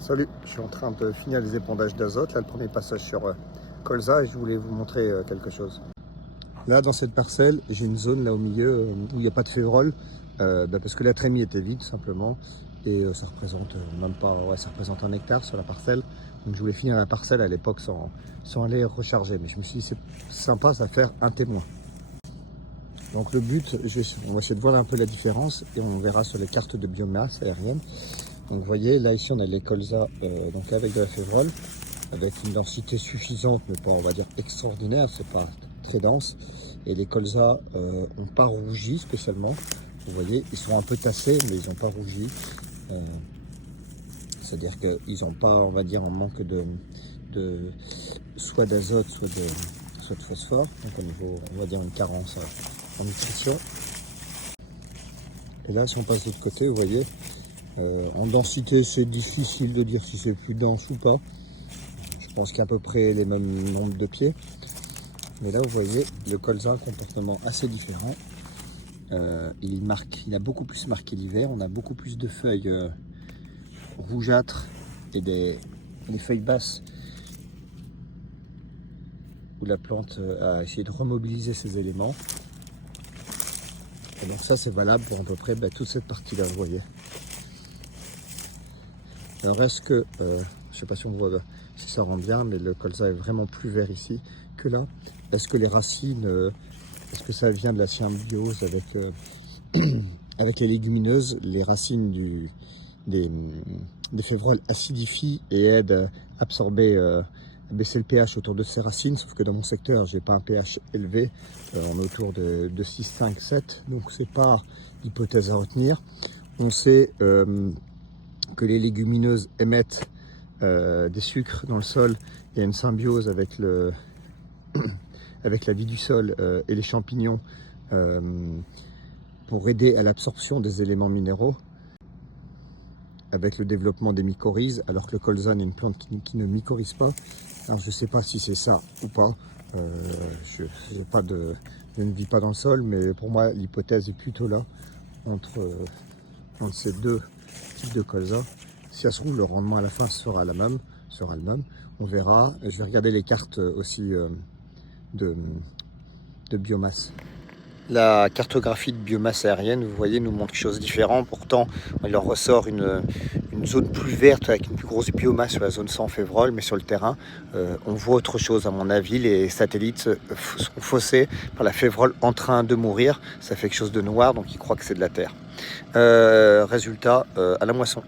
Salut, je suis en train de finir les épondages d'azote, là le premier passage sur colza et je voulais vous montrer quelque chose. Là dans cette parcelle, j'ai une zone là au milieu où il n'y a pas de févrole, parce que la trémie était vide tout simplement et ça représente même pas, ouais, ça représente 1 hectare sur la parcelle. Donc je voulais finir la parcelle à l'époque sans aller recharger, mais je me suis dit c'est sympa, ça va faire un témoin. Donc le but, on va essayer de voir un peu la différence et on verra sur les cartes de biomasse aérienne. Donc vous voyez, là ici on a les colzas donc avec de la févrole, avec une densité suffisante, mais pas on va dire extraordinaire, c'est pas très dense. Et les colzas n'ont pas rougi spécialement. Vous voyez, ils sont un peu tassés, mais ils n'ont pas rougi. C'est-à-dire qu'ils n'ont pas, on va dire, un manque de soit d'azote, soit de phosphore. Donc au niveau, on va dire une carence en nutrition. Et là, si on passe de l'autre côté, vous voyez, en densité, c'est difficile de dire si c'est plus dense ou pas. Je pense qu'il y a à peu près les mêmes nombres de pieds. Mais là, vous voyez, le colza a un comportement assez différent. Il a beaucoup plus marqué l'hiver. On a beaucoup plus de feuilles rougeâtres et des feuilles basses où la plante a essayé de remobiliser ses éléments. Et donc ça, c'est valable pour à peu près toute cette partie-là, vous voyez. Alors est-ce que, je ne sais pas si on voit si ça rend bien, mais le colza est vraiment plus vert ici que là. Est-ce que les racines, est-ce que ça vient de la symbiose avec, avec les légumineuses? Les racines des févroles acidifient et aident à absorber, à baisser le pH autour de ces racines, sauf que dans mon secteur, j'ai pas un pH élevé, on est autour de 6, 5, 7, donc c'est pas l'hypothèse à retenir. On sait que les légumineuses émettent des sucres dans le sol. Il y a une symbiose avec, avec la vie du sol et les champignons pour aider à l'absorption des éléments minéraux, avec le développement des mycorhizes, alors que le colza est une plante qui ne mycorhize pas. Alors je ne sais pas si c'est ça ou pas. Je ne vis pas dans le sol, mais pour moi l'hypothèse est plutôt là, entre ces deux types de colza. Si ça se trouve, le rendement à la fin sera le même. On verra. Je vais regarder les cartes aussi de biomasse. La cartographie de biomasse aérienne, vous voyez, nous montre quelque chose de différent. Pourtant, il en ressort une zone plus verte avec une plus grosse biomasse sur la zone sans févrole, mais sur le terrain, on voit autre chose. À mon avis, les satellites sont faussés par la févrole en train de mourir. Ça fait quelque chose de noir, donc ils croient que c'est de la terre. Résultat, à la moisson.